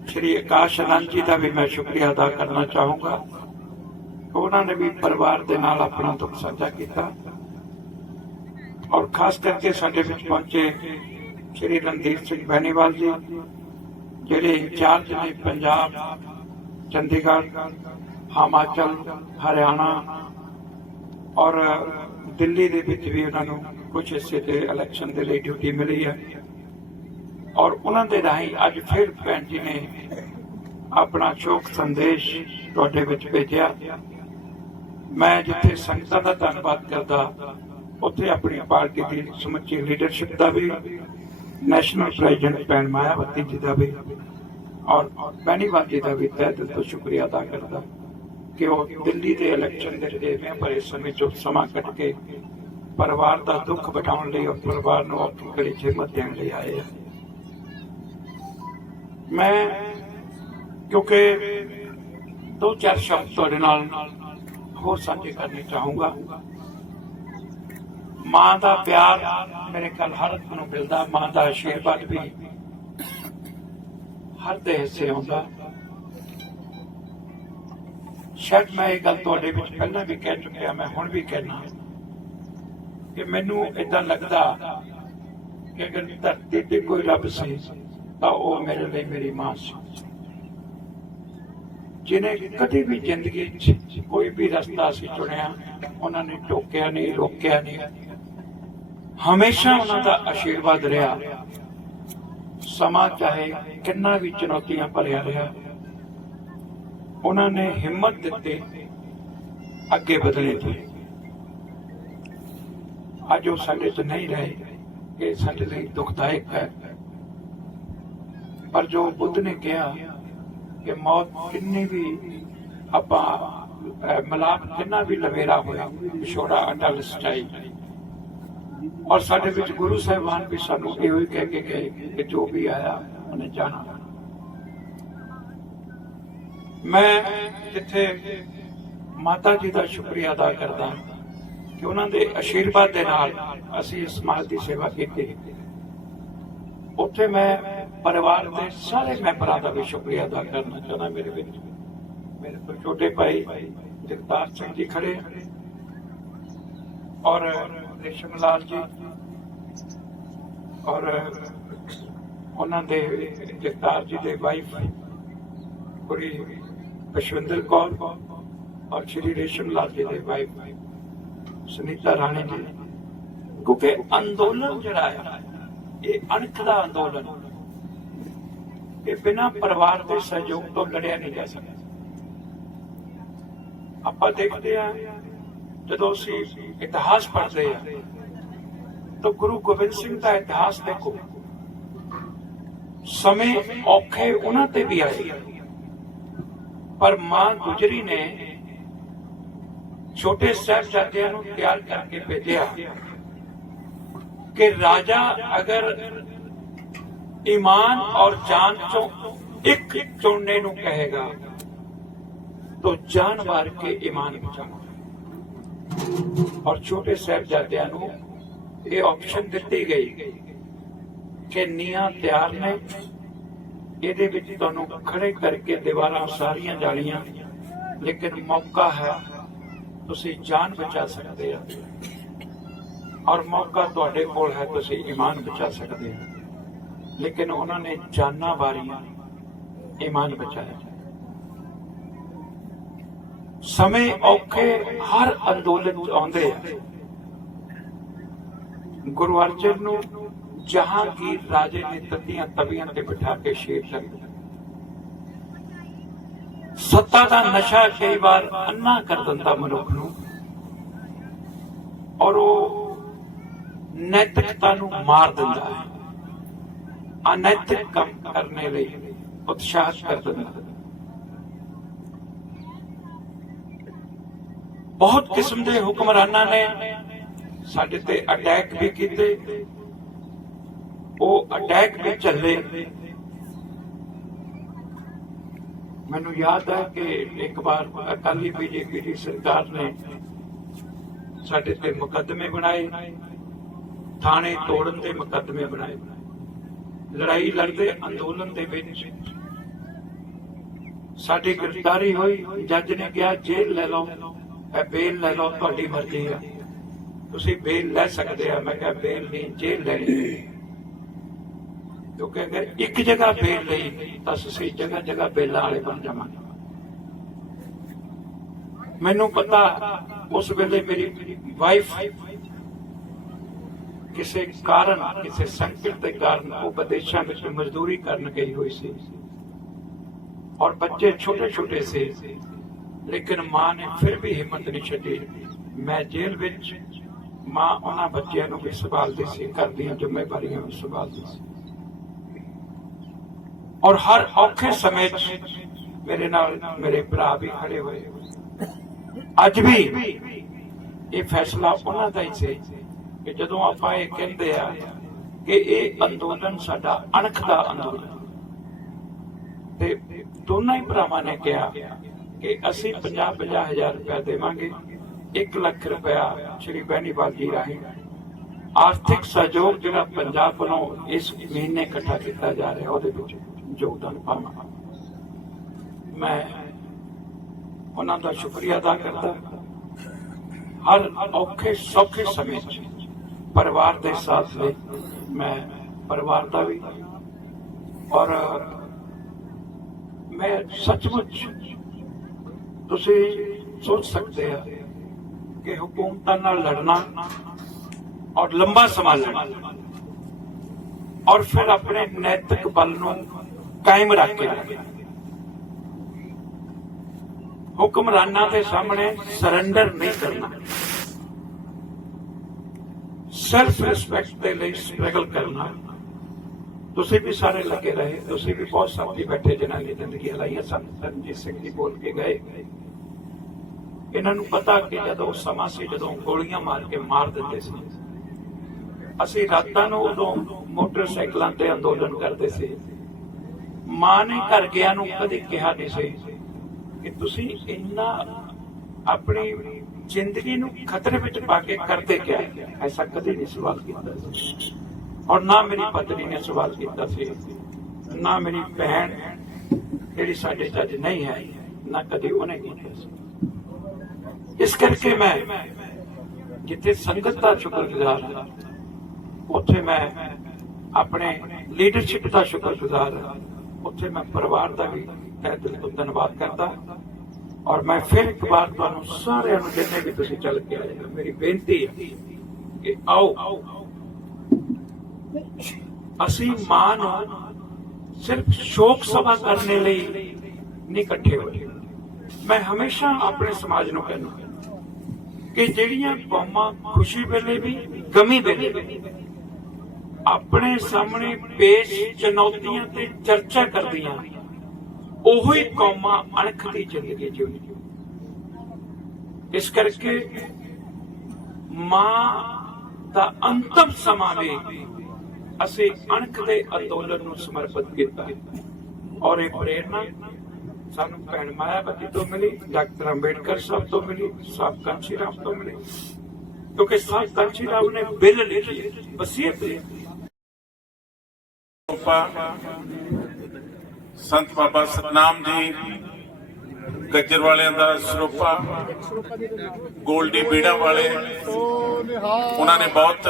ਸ਼੍ਰੀ ਆਕਾਸ਼ ਆਨੰਦ ਜੀ ਦਾ ਵੀ ਮੈਂ ਸ਼ੁਕਰੀਆ ਅਦਾ ਕਰਨਾ ਚਾਹੂੰਗਾ। ਉਹਨਾਂ ਨੇ ਵੀ ਪਰਿਵਾਰ ਦੇ ਨਾਲ ਆਪਣਾ ਦੁੱਖ ਸਾਂਝਾ ਕੀਤਾ। ਔਰ ਖਾਸ ਕਰਕੇ ਸਾਡੇ ਵਿੱਚ ਪਹੁੰਚੇ ਸ਼੍ਰੀ ਰਣਦੀਪ ਸਿੰਘ ਬੈਨੀਵਾਲ ਜੀ, ਜਿਹੜੇ ਇੰਚਾਰਜ ਨੇ ਪੰਜਾਬ, ਚੰਡੀਗੜ੍ਹ, ਹਿਮਾਚਲ, ਹਰਿਆਣਾ ਔਰ ਦਿੱਲੀ ਦੇ ਵਿੱਚ ਵੀ ਉਹਨਾਂ ਨੂੰ ਕੁਝ ਹਿੱਸੇ ਤੇ ਇਲੈਕਸ਼ਨ ਦੇ ਲਈ ਡਿਊਟੀ ਮਿਲੀ ਹੈ। ਔਰ ਉਹਨਾਂ ਦੇ ਰਾਹੀਂ ਅੱਜ ਫਿਰ ਭੈਣ ਜੀ ਨੇ ਆਪਣਾ ਸ਼ੋਕ ਸੰਦੇਸ਼ ਤੁਹਾਡੇ ਵਿੱਚ ਭੇਜਿਆ। ਮੈਂ ਜਿੱਥੇ ਸੰਗਤਾਂ ਦਾ ਧੰਨਵਾਦ ਕਰਦਾ, ਉੱਥੇ ਆਪਣੀ ਪਾਰਟੀ ਦੀ ਸਮੁੱਚੀ ਲੀਡਰਸ਼ਿਪ ਦਾ ਵੀ ਨੈਸ਼ਨਲ ਪ੍ਰੈਜ਼ੀਡੈਂਟ ਭੈਣ ਮਾਇਆਵਤੀ ਜੀ ਦਾ ਵੀ ਔਰ ਬੈਨੀਵਾਲ ਜੀ ਦਾ ਵੀ ਤਹਿ ਦਿਲ ਤੋਂ ਸ਼ੁਕਰੀਆ ਅਦਾ ਕਰਦਾ ਕਿ ਉਹ ਦਿੱਲੀ ਦੇ ਇਲੈਕਸ਼ਨ ਦੇ ਰੇਵੇਂ ਭਰੇ ਸਮੇਂ ਚੋਂ ਸਮਾਂ ਕੱਢ ਕੇ ਪਰਿਵਾਰ ਦਾ ਦੁੱਖ ਵਟਾਉਣ ਲਈ ਔਰ ਪਰਿਵਾਰ ਨੂੰ ਆਪਣੀ ਘੜੀ 'ਚ ਹਿੰਮਤ ਦੇਣ ਲਈ ਆਏ ਆ ਮੈਂ ਕਿਉਂਕਿ ਦੋ ਚਾਰ ਸ਼ਬਦ ਤੁਹਾਡੇ ਨਾਲ ਹੋਰ ਸਾਂਝੇ ਕਰਨੇ ਚਾਹੂੰਗਾ ਮਾਂ ਦਾ ਪਿਆਰ ਮੇਰੇ ਖਿਆਲ ਹਰ ਇੱਕ ਨੂੰ ਮਿਲਦਾ, ਮਾਂ ਦਾ ਆਸ਼ੀਰਵਾਦ ਵੀ ਹਰ ਦੇ ਹਿੱਸੇ ਹੁੰਦਾ ਸ਼ਾਇਦ ਮੈਂ ਇਹ ਗੱਲ ਤੁਹਾਡੇ ਵਿੱਚ ਪਹਿਲਾਂ ਵੀ ਕਹਿ ਚੁੱਕਿਆ, ਮੈਂ ਹੁਣ ਵੀ ਕਹਿਣਾ ਕਿ ਮੈਨੂੰ ਇਦਾਂ ਲੱਗਦਾ ਕਿ ਅਗਰ ਧਰਤੀ ਤੇ ਕੋਈ ਰੱਬ ਸੀ, ਤਾਂ ਉਹ ਮੇਰੇ ਲਈ ਮੇਰੀ ਮਾਂ ਸੀ। ਜਿਨੇ ਕਦੇ ਵੀ ਜ਼ਿੰਦਗੀ 'ਚ ਕੋਈ ਵੀ ਰਸਤਾ ਸੀ ਚੁਣਿਆ, ਉਹਨਾਂ ਨੇ ਟੋਕਿਆ ਨਹੀਂ, ਰੋਕਿਆ ਨਹੀਂ। ਹਮੇਸ਼ਾ ਉਹਨਾਂ ਦਾ ਆਸ਼ੀਰਵਾਦ ਰਿਹਾ। ਸਮਾਂ ਚਾਹੇ ਕਿੰਨਾ ਵੀ ਚੁਣੌਤੀਆਂ ਭਰਿਆ ਰਿਹਾ ਉਹਨਾਂ ਨੇ ਹਿੰਮਤ ਦਿੱਤੀ ਅੱਗੇ ਵਧਣੇ ਦੀ। ਅੱਜ ਉਹ ਸਾਡੇ ਚ ਨਹੀਂ ਰਹੇ ਇਹ ਸਾਡੇ ਲਈ ਦੁਖਦਾਇਕ ਹੈ। ਪਰ ਜੋ ਬੁੱਧ ਨੇ ਕਿਹਾ ਕਿ ਮੌਤ ਕਿੰਨੀ ਵੀ ਆਪਾਂ ਅਹ, ਮਿਲਾਪ ਕਿੰਨਾ ਵੀ ਲਵੇਰਾ ਹੋਇਆ ਵਿਛੋੜਾ ਅਟਲ ਸਟਾਈ ਔਰ ਸਾਡੇ ਵਿੱਚ ਗੁਰੂ ਸਾਹਿਬਾਨ ਵੀ ਸਾਨੂੰ ਇਹੋ ਹੀ ਕਹਿ ਕੇ ਗਏ ਕਿ ਜੋ ਵੀ ਆਇਆ, ਉਹਨੇ ਜਾਣਾ। ਮੈਂ ਜਿੱਥੇ ਮਾਤਾ ਜੀ ਦਾ ਸ਼ੁਕਰੀਆ ਅਦਾ ਕਰਦਾ ਕਿ ਉਹਨਾਂ ਦੇ ਆਸ਼ੀਰਵਾਦ ਦੇ ਨਾਲ ਅਸੀਂ ਇਸ ਸਮਾਜ ਦੀ ਸੇਵਾ ਕੀਤੀ। ਉੱਥੇ ਮੈਂ ਪਰਿਵਾਰ ਦੇ ਸਾਰੇ ਮੈਂਬਰਾਂ ਦਾ ਵੀ ਸ਼ੁਕਰੀਆ ਅਦਾ ਕਰਨਾ ਚਾਹੁੰਦਾ ਮੇਰੇ ਵਿੱਚ। ਮੇਰੇ ਤੋਂ ਛੋਟੇ ਭਾਈ ਜਗਤਾਰ ਸਿੰਘ ਜੀ ਖੜੇ ਔਰ ਰੇਸ਼ਮ ਲਾਲ ਜੀ ਔਰ ਉਹਨਾਂ ਦੇ ਜਗਤਾਰ ਜੀ ਦੇ ਵਾਈਫ ਕੁੜੀ ਅਸ਼ਵਿੰਦਰ ਕੌਰ ਔਰ ਸ਼੍ਰੀ ਰੇਸ਼ਮ ਲਾਲ ਜੀ ਦੇ ਵਾਈਫ ਸੁਨੀਤਾ ਰਾਣੀ ਜੀ। ਕਿਉਂਕਿ ਅੰਦੋਲਨ ਜਿਹੜਾ ਹੈ ਇਹ ਅਣਖ ਦਾ ਅੰਦੋਲਨ। ਇਹ ਬਿਨਾਂ ਪਰਿਵਾਰ ਦੇ ਸਹਿਯੋਗ ਤੋਂ ਲੜਿਆ ਨਹੀਂ ਜਾ ਸਕਦਾ। ਆਪਾਂ ਦੇਖਦੇ ਆ ਜਦੋਂ ਅਸੀਂ ਇਤਿਹਾਸ ਪੜ੍ਹਦੇ ਆ ਤਾਂ ਗੁਰੂ ਗੋਬਿੰਦ ਸਿੰਘ ਦਾ ਇਤਿਹਾਸ ਦੇਖੋ ਸਮੇਂ ਔਖੇ ਉਹਨਾਂ ਤੇ ਵੀ ਆਏ ਪਰ ਮਾਂ ਗੁਜਰੀ ਨੇ ਛੋਟੇ ਸਾਹਿਬਜ਼ਾਦਿਆਂ ਨੂੰ ਤਿਆਰ ਕਰਕੇ ਭੇਜਿਆ ਕਿ ਰਾਜਾ ਅਗਰ ईमान और जान चो एक चुनने ਨੂੰ ਕਹੇਗਾ तो जान वार के ईमान बचाओ ਔਰ ਛੋਟੇ ਸਾਹਿਬਜ਼ਾਦਿਆਂ ਨੂੰ ਇਹ ਆਪਸ਼ਨ ਦਿੱਤੀ ਗਈ ਕਿ ਨੀਆਂ ਤਿਆਰ ਨੇ। ਇਹਦੇ ਵਿੱਚ ਤੁਹਾਨੂੰ ਖੜੇ ਕਰਕੇ ਦੀਵਾਰਾਂ ਸਾਰੀਆਂ ਜਾਲੀਆਂ, ਲੇਕਿਨ ਮੌਕਾ ਹੈ, ਤੁਸੀਂ ਜਾਨ ਬਚਾ ਸਕਦੇ ਆ। ਔਰ ਮੌਕਾ ਤੁਹਾਡੇ ਕੋਲ ਹੈ, ਤੁਸੀਂ ਈਮਾਨ ਬਚਾ ਸਕਦੇ ਹੋ ਲੇਕਿਨ ਉਹਨਾਂ ਨੇ ਜਾਨਾਂ ਵਾਰੀਆਂ ਈਮਾਨ ਬਚਾਇਆ। ਸਮੇਂ ਔਖੇ ਹਰ ਅੰਦੋਲਨ ਚ ਆਉਂਦੇ ਆ। ਗੁਰੂ ਅਰਜਨ ਨੂੰ ਜਹਾਂਗੀਰ ਰਾਜੇ ਨੇ ਤੱਤੀਆਂ ਤਵੀਆਂ ਤੇ ਬਿਠਾ ਕੇ ਸ਼ੇਰ ਕਰ ਸੱਤਾ ਦਾ ਨਸ਼ਾ ਕਈ ਵਾਰ ਅੰਨਾ ਕਰ ਦਿੰਦਾ ਮਨੁੱਖ ਨੂੰ। ਔਰ ਉਹ ਨੈਤਿਕਤਾ ਨੂੰ ਮਾਰ ਦਿੰਦਾ ਹੈ। ਅਨੈਤਿਕ ਕੰਮ ਕਰਨੇ ਲਈ ਉਤਸ਼ਾਹਿਤ ਕਰ ਦਿੰਦਾ ਬਹੁਤ ਕਿਸਮ ਦੇ ਹੁਕਮਰਾਨਾਂ ਨੇ ਸਾਡੇ ਤੇ ਅਟੈਕ ਵੀ ਕੀਤੇ। ਉਹ ਅਟੈਕ ਵੀ ਚੱਲੇ। ਮੈਨੂੰ ਯਾਦ ਹੈ ਕਿ ਇੱਕ ਵਾਰ ਅਕਾਲੀ ਬੀਜੇਪੀ ਦੀ ਸਰਕਾਰ ਨੇ ਸਾਡੇ ਤੇ ਮੁਕੱਦਮੇ ਬਣਾਏ, ਥਾਣੇ ਤੋੜਨ ਦੇ ਮੁਕੱਦਮੇ ਬਣਾਏ। ਲੜਾਈ ਲੜਦੇ ਅੰਦੋਲਨ ਦੇ ਵਿੱਚ ਸਾਡੀ ਗ੍ਰਿਫਤਾਰੀ ਹੋਈ। ਜੱਜ ਨੇ ਕਿਹਾ, ਜੇਲ੍ਹ ਲੈ ਲਓ। ਇਹ ਬੇਲ ਲੈ ਲਓ, ਤੁਹਾਡੀ ਮਰਜ਼ੀ ਆ। ਤੁਸੀਂ ਬੇਲ ਲੈ ਸਕਦੇ ਆ। ਮੈਂ ਕਿਹਾ, ਬੇਲ ਨਹੀਂ, ਜੇਲ੍ਹ ਲੈਣੀ ਕਿਉਂਕਿ ਅਗਰ ਇੱਕ ਜਗ੍ਹਾ ਬੇਲ ਲਈ, ਤਾਂ ਅਸੀਂ ਜਗ੍ਹਾ ਜਗ੍ਹਾ ਬੇਲਾਂ ਵਾਲੇ ਬਣ ਜਾਵਾਂਗੇ। ਮੈਨੂੰ ਪਤਾ, ਉਸ ਵੇਲੇ ਮੇਰੀ ਵਾਈਫ ਕਿਸੇ ਕਾਰਨ, ਕਿਸੇ ਸੰਕਟ ਦੇ ਕਾਰਨ ਉਹ ਵਿਦੇਸ਼ਾਂ ਵਿੱਚ ਮਜ਼ਦੂਰੀ ਕਰਨ ਗਈ ਹੋਈ ਸੀ। ਔਰ ਬੱਚੇ ਛੋਟੇ ਛੋਟੇ ਸੀ। ਲੇਕਿਨ ਮਾਂ ਨੇ ਫਿਰ ਵੀ ਹਿੰਮਤ ਨਹੀਂ ਛੱਡੀ। ਮੈਂ ਜੇਲ੍ਹ ਵਿੱਚ ਮਾਂ ਉਹਨਾਂ ਬੱਚਿਆਂ ਨੂੰ ਵੀ ਸੰਭਾਲਦੀ ਸੀ, ਘਰ ਦੀਆਂ ਜ਼ਿੰਮੇਵਾਰੀਆਂ ਵੀ ਸੰਭਾਲਦੀ ਸੀ। ਔਰ ਹਰ ਔਖੇ ਸਮੇਂ 'ਚ ਮੇਰੇ ਨਾਲ ਮੇਰੇ ਭਰਾ ਵੀ ਖੜੇ ਹੋਏ। ਅੱਜ ਵੀ ਇਹ ਫੈਸਲਾ ਉਹਨਾਂ ਦਾ ਹੀ ਸੀ ਕਿ ਜਦੋਂ ਆਪਾਂ ਇਹ ਕਹਿੰਦੇ ਆ ਕਿ ਇਹ ਅੰਦੋਲਨ ਸਾਡਾ ਅਣਖ ਦਾ ਅੰਦੋਲਨ। ਤੇ ਦੋਨਾਂ ਹੀ ਭਰਾਵਾਂ ਨੇ ਕਿਹਾ ਕਿ ਅਸੀਂ 50 ਹਜ਼ਾਰ ਰੁਪਏ ਦੇਵਾਂਗੇ। 1 ਲੱਖ ਰੁਪਇਆ ਸ਼੍ਰੀ ਬੈਨੀਵਾਲ ਜੀ ਰਾਹੀਂ। ਆਰਥਿਕ ਸਹਿਯੋਗ ਜਿਹੜਾ ਪੰਜਾਬ ਵੱਲੋਂ ਇਸ ਮਹੀਨੇ ਇਕੱਠਾ ਕੀਤਾ ਜਾ ਰਿਹਾ, ਉਹਦੇ ਵਿੱਚ ਯੋਗਦਾਨ ਪਾਵਾਂ ਮੈਂ ਉਹਨਾਂ ਦਾ ਸ਼ੁਕਰੀਆ ਅਦਾ ਕਰਦਾ। ਹਰ ਔਖੇ ਸੌਖੇ ਸਮੇਂ 'ਚ ਪਰਿਵਾਰ ਦੇ ਸਾਥ ਲਈ ਮੈਂ ਪਰਿਵਾਰ ਦਾ ਵੀ। ਔਰ ਮੈਂ ਸੱਚਮੁੱਚ ਤੁਸੀਂ ਸੋਚ ਸਕਦੇ ਆ ਕਿ ਹਕੂਮਤਾਂ ਨਾਲ ਲੜਨਾ ਔਰ ਲੰਬਾ ਸਮਾਂ ਲੜਨਾ ਔਰ ਫਿਰ ਆਪਣੇ ਨੈਤਿਕ ਬਲ ਨੂੰ ਕਾਇਮ ਰੱਖ ਕੇ ਹੁਕਮਰਾਨਾਂ ਦੇ ਸਾਹਮਣੇ ਸਰੈਂਡਰ ਨਹੀਂ ਕਰਨਾ। ਸੈਲਫ ਰਿਸਪੈਕਟ ਦੇ ਲਈ ਸਟਰਗਲ ਕਰਨਾ। ਤੁਸੀਂ ਵੀ ਸਾਰੇ ਲੱਗੇ ਰਹੇ, ਤੁਸੀਂ ਵੀ ਬਹੁਤ ਸਾਥੀ ਬੈਠੇ, ਜਿਨ੍ਹਾਂ ਨੇ ਜ਼ਿੰਦਗੀ ਹਲਾਈਆਂ ਸਨ। ਰਣਜੀਤ ਸਿੰਘ ਜੀ ਬੋਲ ਕੇ ਗਏ। ਇਹਨਾਂ ਨੂੰ ਪਤਾ ਕਿ ਜਦੋਂ ਸਮਾਂ ਸੀ ਜਦੋਂ ਗੋਲੀਆਂ ਮਾਰ ਕੇ ਮਾਰ ਦਿੰਦੇ ਸੀ। ਅਸੀਂ ਰਾਤਾਂ ਨੂੰ ਉਦੋਂ ਮੋਟਰਸਾਈਕਲਾਂ ਤੇ ਅੰਦੋਲਨ ਕਰਦੇ ਸੀ। ਮਾਂ ਨੇ ਘਰ ਗਿਆ ਨੂੰ ਕਦੇ ਕਿਹਾ ਨਹੀਂ ਸੀ ਕਿ ਤੁਸੀਂ ਇੰਨਾ ਆਪਣੀ ਜ਼ਿੰਦਗੀ ਨੂੰ ਖਤਰੇ ਵਿੱਚ ਪਾ ਕੇ ਕਰਦੇ ਕਿਆ ਐਸਾ ਕਦੇ ਨਹੀਂ ਸਵਾਲ ਕੀਤਾ ਸੀ। ਔਰ ਨਾ ਮੇਰੀ ਪਤਨੀ ਨੇ ਸਵਾਲ ਕੀਤਾ ਸੀ। ਨਾ ਮੇਰੀ ਭੈਣ, ਜਿਹੜੀ ਸਾਡੇ ਜੱਜ ਨਹੀਂ ਹੈ, ਨਾ ਕਦੇ ਉਹਨੇ ਕੀਤਾ ਸੀ। ਇਸ ਕਰਕੇ ਮੈਂ ਜਿੱਥੇ ਸੰਗਤ ਦਾ ਸ਼ੁਕਰਗੁਜ਼ਾਰ ਹਾਂ, ਉੱਥੇ ਮੈਂ ਆਪਣੇ ਲੀਡਰਸ਼ਿਪ ਦਾ ਸ਼ੁਕਰਗੁਜ਼ਾਰ ਹਾਂ। ਉੱਥੇ ਮੈਂ ਪਰਿਵਾਰ ਦਾ ਵੀ ਤਹਿ ਦਿਲ ਤੋਂ ਧੰਨਵਾਦ ਕਰਦਾ ਔਰ ਮੈਂ ਫਿਰ ਇੱਕ ਵਾਰ ਤੁਹਾਨੂੰ ਸਾਰਿਆਂ ਨੂੰ ਜਿੰਨੇ ਵੀ ਤੁਸੀਂ ਚੱਲ ਕੇ ਆਏ ਹੋ, ਮੇਰੀ ਬੇਨਤੀ ਹੈ ਕਿ ਆਓ। ਅਸੀਂ ਮਾਂ ਨੂੰ ਸਿਰਫ ਸ਼ੋਕ ਸਭਾ ਕਰਨੇ ਲਈ ਨਹੀਂ ਇਕੱਠੇ ਹੋਏ। ਮੈਂ ਹਮੇਸ਼ਾ ਆਪਣੇ ਸਮਾਜ ਨੂੰ ਕਹਿੰਦਾ ਕਿ ਜਿਹੜੀਆਂ ਕੌਮਾਂ ਖੁਸ਼ੀ ਵੇਲੇ ਵੀ, ਗਮੀ ਵੇਲੇ ਵੀ, ਆਪਣੇ ਸਾਹਮਣੇ ਪੇਸ਼ ਚੁਣੌਤੀਆਂ ਤੇ ਚਰਚਾ ਕਰਦੀਆਂ, ਉਹੀ ਕੌਮਾਂ ਅਣਖ ਦੀ ਜ਼ਿੰਦਗੀ ਜਿਉਂਦੀਆਂ। ਇਸ ਕਰਕੇ ਮਾਂ ਦਾ ਅੰਤਮ ਸਮਾਂ ਵੀ ਅਸੀਂ ਅਣਖ ਦੇ ਅੰਦੋਲਨ ਨੂੰ ਸਮਰਪਿਤ ਕੀਤਾ। ਔਰ ਇਹ ਪ੍ਰੇਰਣਾ ਸਾਨੂੰ ਭੈਣ ਮਾਇਆਵਤੀ ਤੋਂ ਮਿਲੀ, ਡਾਕਟਰ ਅੰਬੇਡਕਰ ਸਾਹਿਬ ਤੋਂ ਮਿਲੀ ਸਾਹਿਬ ਕਾਂਚੀ ਰਾਮ ਤੋਂ ਮਿਲੀ। ਕਿਉਂਕਿ ਸਾਹਿਬ ਕਾਂਚੀ ਰਾਮ ਨੇ ਬਿੱਲ ਲਿਖੀ ਵਸੀਅਤ ਲਿਖੀ ਸੰਤ ਬਾਬਾ ਸਤਨਾਮ ਜੀ, ਗੱਜਰ ਵਾਲਿਆਂ ਦਾ ਸਰੋਪਾ, ਗੋਲਡੀ ਬੀੜਾ ਵਾਲੇ, ਉਹਨਾਂ ਨੇ ਬਹੁਤ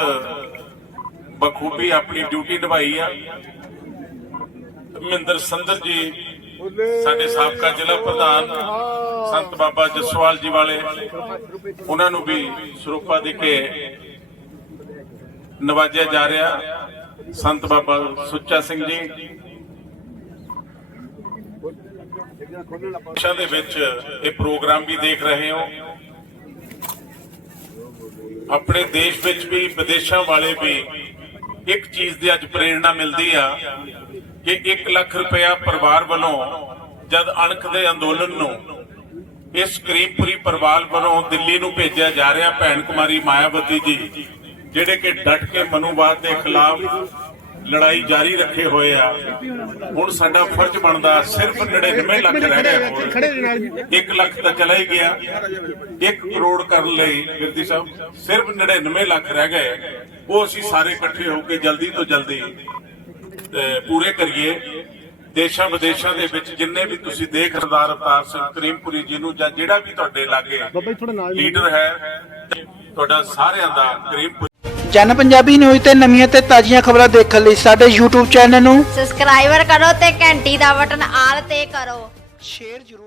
ਬਖੂਬੀ ਆਪਣੀ ਡਿਊਟੀ ਨਿਭਾਈ ਆ। ਮਹਿੰਦਰ ਸੰਦਰ ਜੀ ਸਾਡੇ ਸਾਬਕਾ ਜ਼ਿਲ੍ਹਾ ਪ੍ਰਧਾਨ ਸੰਤ ਬਾਬਾ ਜਸਵਾਲ ਜੀ ਵਾਲੇ, ਉਹਨਾਂ ਨੂੰ ਵੀ ਸਰੂਪਾ ਦੇ ਕੇ ਨਵਾਜਿਆ ਜਾ ਰਿਹਾ ਸੰਤ ਬਾਬਾ ਸੁੱਚਾ ਸਿੰਘ ਜੀ। ਸ਼ਾ ਦੇ ਵਿੱਚ ਇਹ ਪ੍ਰੋਗਰਾਮ ਵੀ ਦੇਖ ਰਹੇ ਹੋ। ਆਪਣੇ ਦੇਸ਼ ਵਿੱਚ ਵੀ, ਵਿਦੇਸ਼ਾਂ ਵਾਲੇ ਵੀ ਇੱਕ ਚੀਜ਼ ਦੀ ਅੱਜ ਪ੍ਰੇਰਣਾ ਮਿਲਦੀ ਆ। ਕਿ 1 ਲੱਖ ਰੁਪਇਆ ਪਰਿਵਾਰ ਵੱਲੋਂ ਜਦ ਅਣਖ ਦੇ ਅੰਦੋਲਨ ਨੂੰ ਇਸ ਕਰੀਮਪੁਰੀ ਪਰਿਵਾਰ ਵੱਲੋਂ ਦਿੱਲੀ ਨੂੰ ਭੇਜਿਆ ਜਾ ਰਿਹਾ ਭੈਣ ਕੁਮਾਰੀ ਮਾਇਆਵਤੀ ਜੀ ਜਿਹੜੇ ਕਿ ਡਟ ਕੇ ਮਨੂਵਾਦ ਦੇ ਖਿਲਾਫ ਲੜਾਈ ਜਾਰੀ ਰੱਖੇ ਹੋਏ ਆ ਹੁਣ ਸਾਡਾ ਫਰਜ਼ ਬਣਦਾ ਸਿਰਫ 99 ਲੱਖ ਰਹਿ ਗਏ 1 ਲੱਖ ਤਾਂ ਚਲਾ ਹੀ ਗਿਆ। 1 ਕਰੋੜ ਕਰਨ ਲਈ ਗਿਰਦੀ ਸਾਹਿਬ ਸਿਰਫ 99 ਲੱਖ ਰਹਿ ਗਏ। ਉਹ ਅਸੀਂ ਸਾਰੇ ਇਕੱਠੇ ਹੋ ਕੇ ਜਲਦੀ ਤੋਂ ਜਲਦੀ ਪੂਰੇ ਕਰੀਏ। ਦੇਸ਼ਾਂ ਵਿਦੇਸ਼ਾਂ ਦੇ ਵਿੱਚ ਜਿੰਨੇ ਵੀ ਤੁਸੀਂ ਦੇਖ ਸਰਦਾਰ ਅਵਤਾਰ ਸਿੰਘ ਕਰੀਮਪੁਰੀ ਜੀ ਨੂੰ ਜਾਂ ਜਿਹੜਾ ਵੀ ਤੁਹਾਡੇ ਲਾਗੇ ਲੀਡਰ ਹੈ ਤੁਹਾਡਾ ਸਾਰਿਆਂ ਦਾ ਕਰੀਮਪੁਰੀ ਜਨ ਪੰਜਾਬੀ ਨਿਊਜ਼ ਤੇ ਨਵੀਆਂ ਤੇ ਤਾਜ਼ੀਆਂ ਖਬਰਾਂ ਦੇਖਣ ਲਈ ਸਾਡੇ YouTube ਚੈਨਲ ਨੂੰ ਸਬਸਕ੍ਰਾਈਬਰ ਕਰੋ ਤੇ ਘੰਟੀ ਦਾ ਬਟਨ ਆਲ ਤੇ ਕਰੋ। ਸ਼ੇਅਰ ਜ਼ਰੂਰ